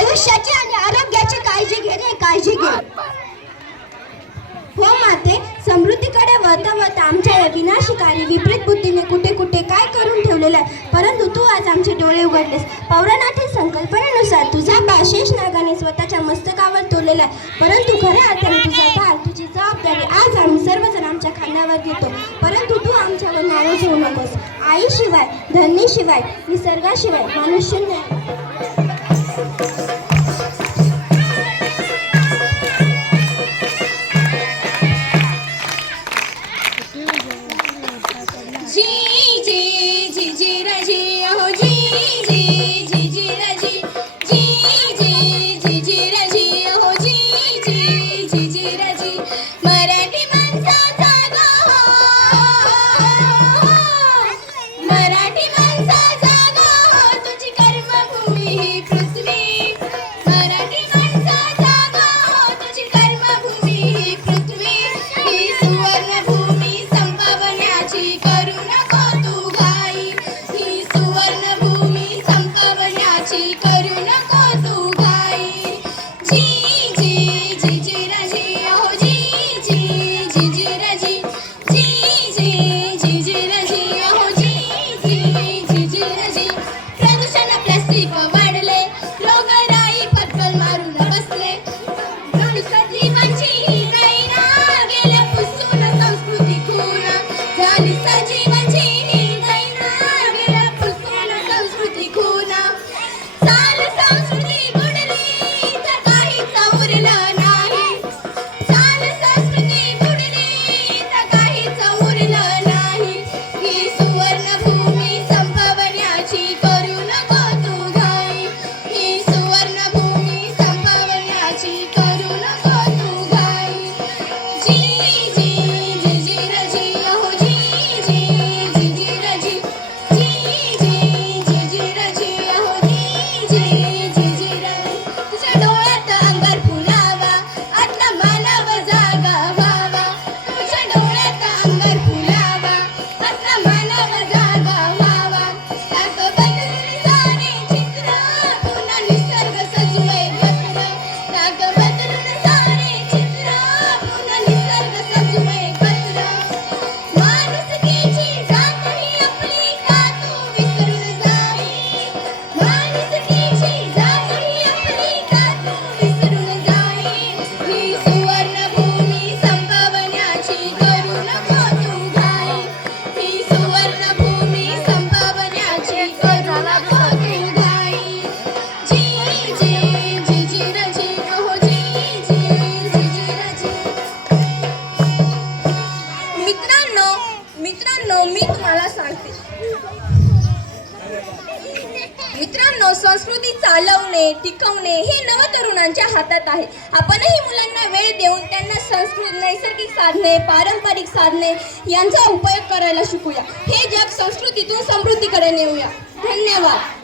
आयुष्याची आणि आरोग्याची काळजी घे, काळजी घे. हो माते, समृद्धीकडे वळता आमच्या या विनाशकारी विपरीत बुद्धीने कुठे कुठे काय करून ठेवलेलं आहे. परंतु तू आज आमचे डोळे उघडलेस. पौराणातील संकल्पनेनुसार तुझा भार शेष नागाने स्वतःच्या मस्तकावर तोडलेला आहे. परंतु खऱ्या अर्थाने तुझा भार, तुझी जबाबदारी आज आम्ही सर्वजण आमच्या खांद्यावर घेतो. परंतु तू आमच्यावर नाराज होऊ नकोस. आईशिवाय, धरणीशिवाय, निसर्गाशिवाय मनुष्य नाही. मित्रांनो, संस्कृती चालवणे, टिकवणे हे नवतरुणांच्या हातात आहे. आपणही मुलांना वेळ देऊन त्यांना नैसर्गिक साधने, पारंपरिक साधने यांचा उपयोग करायला शिकूया. हे जग संस्कृतीतून समृद्धीकडे नेऊया. धन्यवाद.